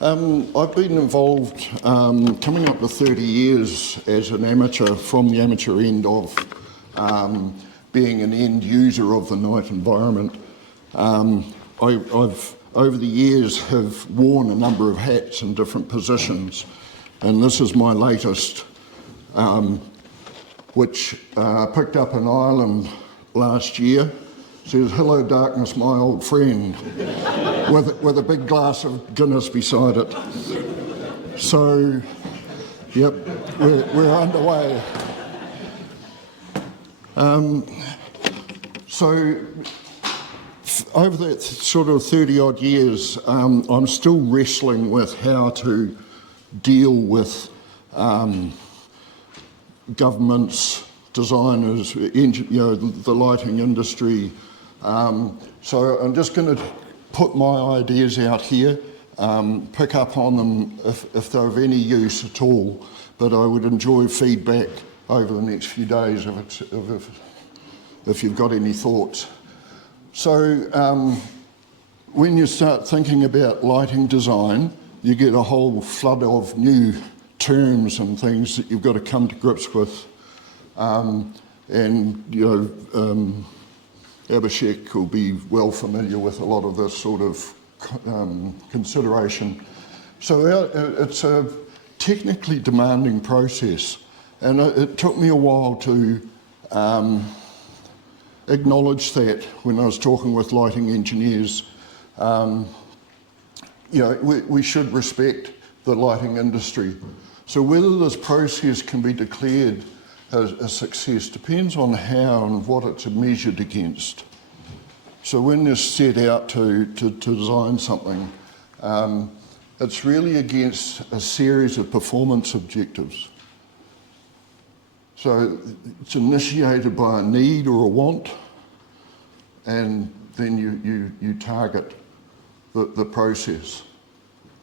I've been involved coming up to 30 years as an amateur from the amateur end of being an end user of the night environment. I've over the years have worn a number of hats in different positions, and this is my latest, which picked up in Ireland last year. Says, "Hello darkness, my old friend," with a big glass of Guinness beside it. So, yep, we're underway. So, over that sort of 30 odd years, I'm still wrestling with how to deal with governments, designers, the lighting industry. So I'm just going to put my ideas out here, pick up on them if they're of any use at all, but I would enjoy feedback over the next few days if you've got any thoughts. So when you start thinking about lighting design, you get a whole flood of new terms and things that you've got to come to grips with. Abhishek will be well familiar with a lot of this sort of consideration. So it's a technically demanding process, and it took me a while to acknowledge that when I was talking with lighting engineers. We should respect the lighting industry. So whether this process can be declared a success depends on how and what it's measured against. So when you set out to design something, it's really against a series of performance objectives. So it's initiated by a need or a want, and then you target the process.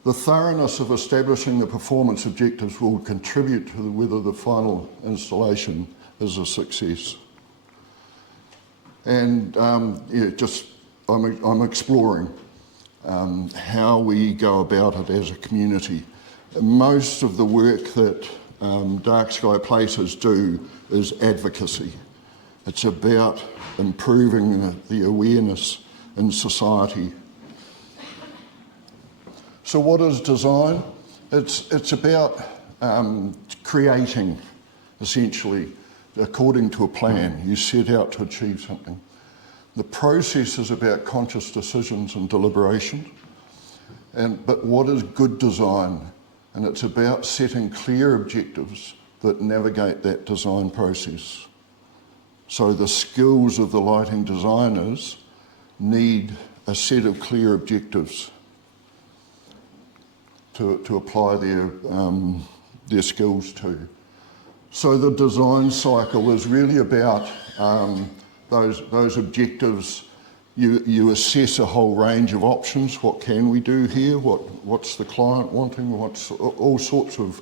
The thoroughness of establishing the performance objectives will contribute to whether the final installation is a success. And I'm exploring how we go about it as a community. Most of the work that Dark Sky Places do is advocacy. It's about improving the awareness in society. So what is design? It's about creating, essentially, according to a plan. You set out to achieve something. The process is about conscious decisions and deliberation. But what is good design? And it's about setting clear objectives that navigate that design process. So the skills of the lighting designers need a set of clear objectives to apply their skills to. So the design cycle is really about those objectives. You assess a whole range of options. What can we do here? What's the client wanting? All sorts of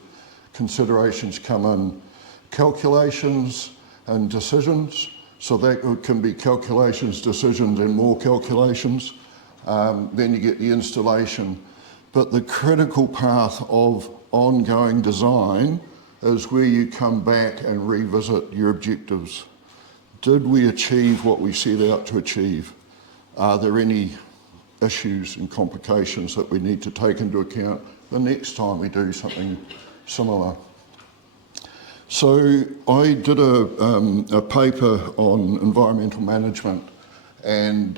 considerations come in. Calculations and decisions. So that can be calculations, decisions, and more calculations. Then you get the installation. But the critical path of ongoing design is where you come back and revisit your objectives. Did we achieve what we set out to achieve? Are there any issues and complications that we need to take into account the next time we do something similar? So I did a paper on environmental management, and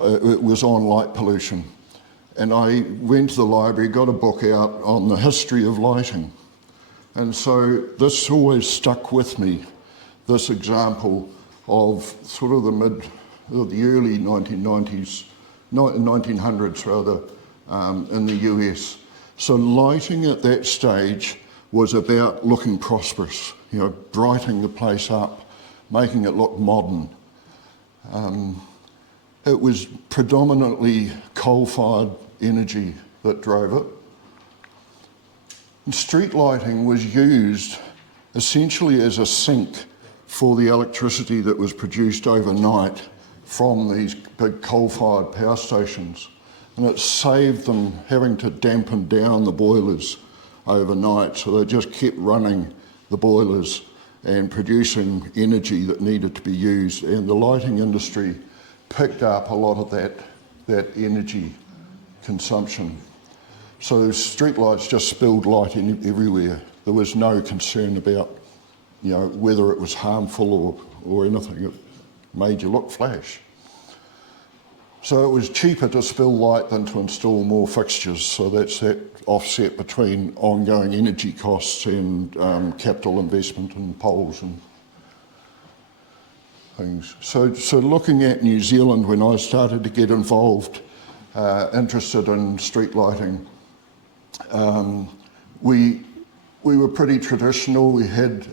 it was on light pollution. And I went to the library, got a book out on the history of lighting. And so this always stuck with me, this example of sort of the early 1990s, 1900s rather, in the US. So lighting at that stage was about looking prosperous, brightening the place up, making it look modern. It was predominantly coal-fired energy that drove it. And street lighting was used essentially as a sink for the electricity that was produced overnight from these big coal-fired power stations. and it saved them having to dampen down the boilers overnight, so they just kept running the boilers and producing energy that needed to be used, and the lighting industry picked up a lot of that energy consumption. So streetlights just spilled light everywhere. There was no concern about, whether it was harmful or anything. It made you look flash. So it was cheaper to spill light than to install more fixtures. So that's that offset between ongoing energy costs and capital investment in poles and things. So looking at New Zealand, when I started to get involved, interested in street lighting, we were pretty traditional. We had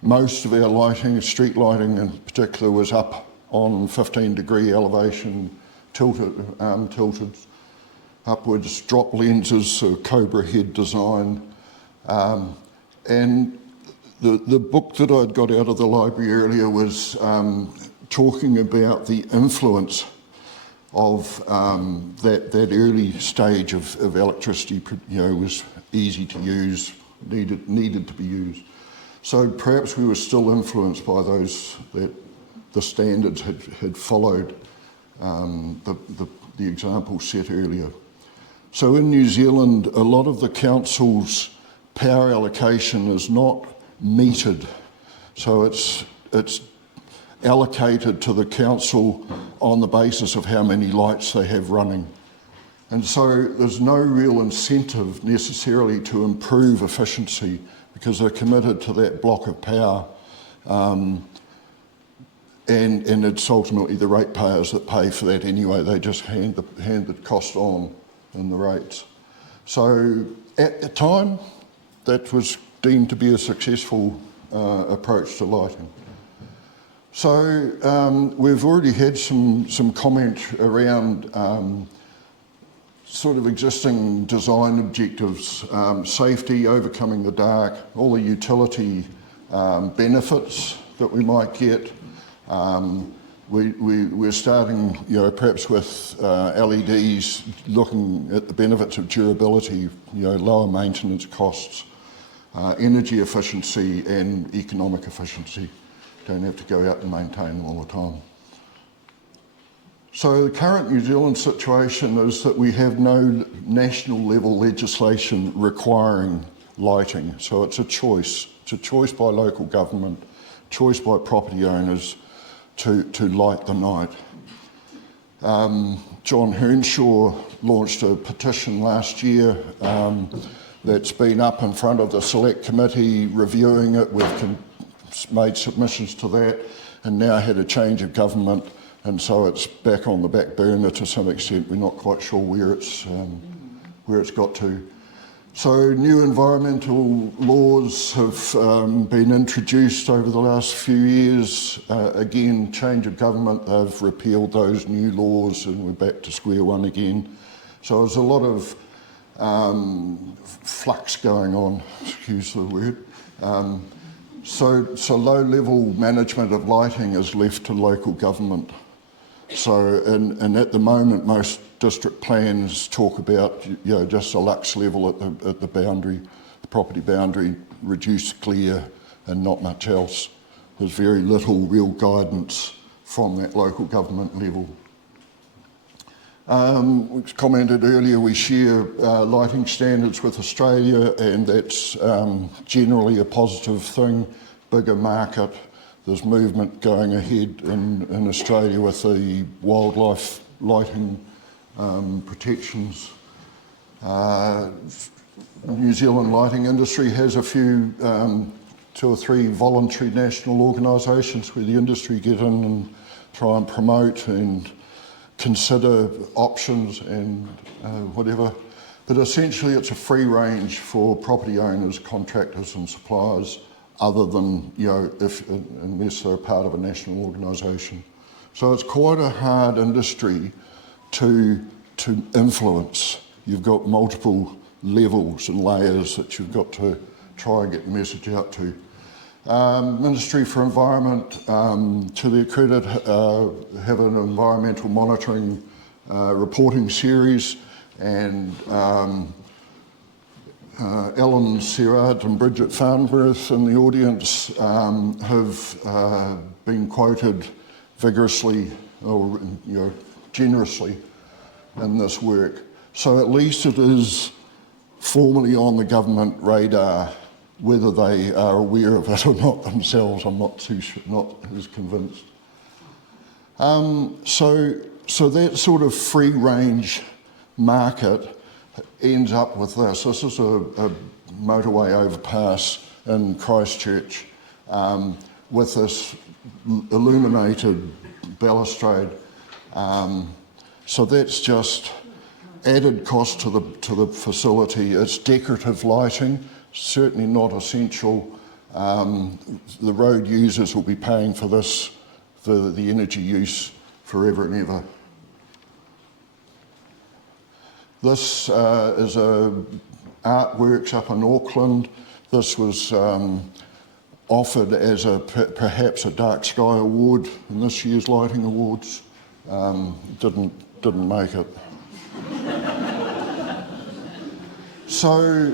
most of our lighting, street lighting in particular, was up on 15-degree elevation, tilted upwards, drop lenses, so Cobra head design. And the book that I'd got out of the library earlier was talking about the influence of that early stage of electricity. Was easy to use, needed to be used. So perhaps we were still influenced by those that the standards had followed the example set earlier. So in New Zealand, a lot of the council's power allocation is not metered. So it's allocated to the council on the basis of how many lights they have running. And so there's no real incentive necessarily to improve efficiency because they're committed to that block of power. And it's ultimately the ratepayers that pay for that anyway. They just hand the cost on in the rates. So at the time, that was deemed to be a successful approach to lighting. So we've already had some comment around sort of existing design objectives, safety, overcoming the dark, all the utility benefits that we might get. We're starting, perhaps with LEDs, looking at the benefits of durability, lower maintenance costs, energy efficiency and economic efficiency. Don't have to go out and maintain them all the time. So the current New Zealand situation is that we have no national level legislation requiring lighting. So it's a choice. It's a choice by local government, choice by property owners to light the night. John Hernshaw launched a petition last year that's been up in front of the select committee reviewing it. We've made submissions to that and now had a change of government, and so it's back on the back burner to some extent. We're not quite sure where it's got to. So new environmental laws have been introduced over the last few years. Again, change of government, they've repealed those new laws and we're back to square one again. So there's a lot of flux going on, excuse the word. So low-level management of lighting is left to local government. So, and at the moment, most district plans talk about, just a lux level at the boundary, the property boundary, reduced glare and not much else. There's very little real guidance from that local government level. We commented earlier, we share lighting standards with Australia, and that's generally a positive thing. Bigger market. There's movement going ahead in Australia with the wildlife lighting protections. New Zealand lighting industry has a few, 2 or 3 voluntary national organisations where the industry get in and try and promote and consider options and whatever. But essentially it's a free range for property owners, contractors and suppliers, other than, unless they're part of a national organisation. So it's quite a hard industry to influence. You've got multiple levels and layers that you've got to try and get the message out to. Ministry for Environment, to their credit, have an environmental monitoring reporting series, and Ellen Serrard and Bridget Farnworth in the audience have been quoted vigorously or generously in this work. So at least it is formally on the government radar. Whether they are aware of it or not themselves, I'm not as convinced. So that sort of free range market ends up with this. This is a motorway overpass in Christchurch with this illuminated balustrade. So that's just added cost to the facility. It's decorative lighting, certainly not essential. The road users will be paying for this, for the energy use, forever and ever. This is artworks up in Auckland. This was offered as perhaps a Dark Sky Award in this year's Lighting Awards. Didn't make it. So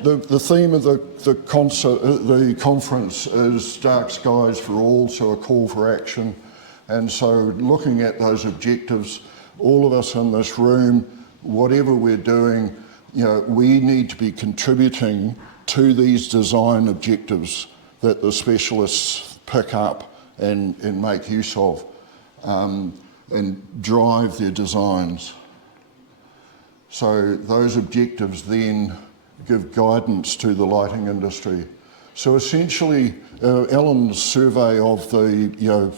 the theme of the conference is Dark Skies for All, so a call for action. And so looking at those objectives, all of us in this room, whatever we're doing, we need to be contributing to these design objectives that the specialists pick up and make use of and drive their designs. So those objectives then give guidance to the lighting industry. So essentially, Ellen's survey of the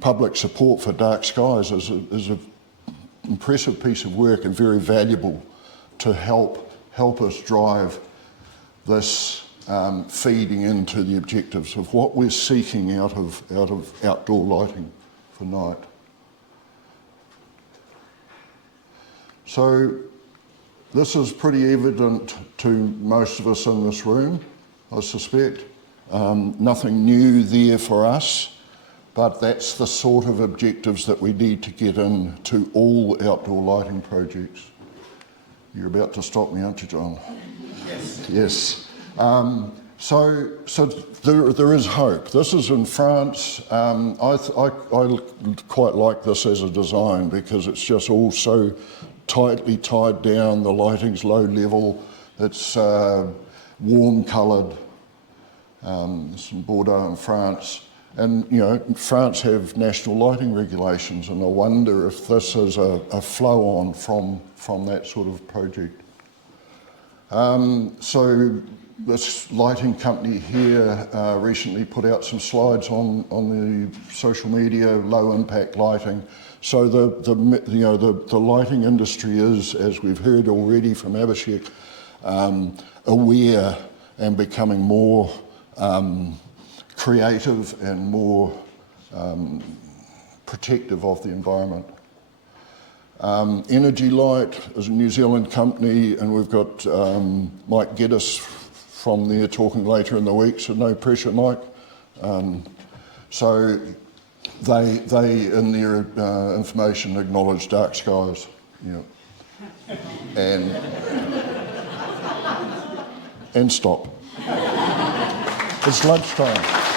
public support for dark skies is an impressive piece of work and very valuable to help us drive this feeding into the objectives of what we're seeking out of outdoor lighting for night. So this is pretty evident to most of us in this room, I suspect. Nothing new there for us, but that's the sort of objectives that we need to get into all outdoor lighting projects. You're about to stop me, aren't you, John? Yes. Yes. So there is hope. This is in France. I quite like this as a design because it's just all so tightly tied down. The lighting's low level. It's warm coloured. It's in Bordeaux in France. And France have national lighting regulations, and I wonder if this is a flow-on from that sort of project. So this lighting company here recently put out some slides on the social media, low impact lighting. So the lighting industry is, as we've heard already from Abhishek, aware and becoming more creative and more protective of the environment. Energy Light is a New Zealand company, and we've got Mike Geddes from there talking later in the week, so no pressure, Mike. So they in their information acknowledge dark skies, and stop. It's lunchtime.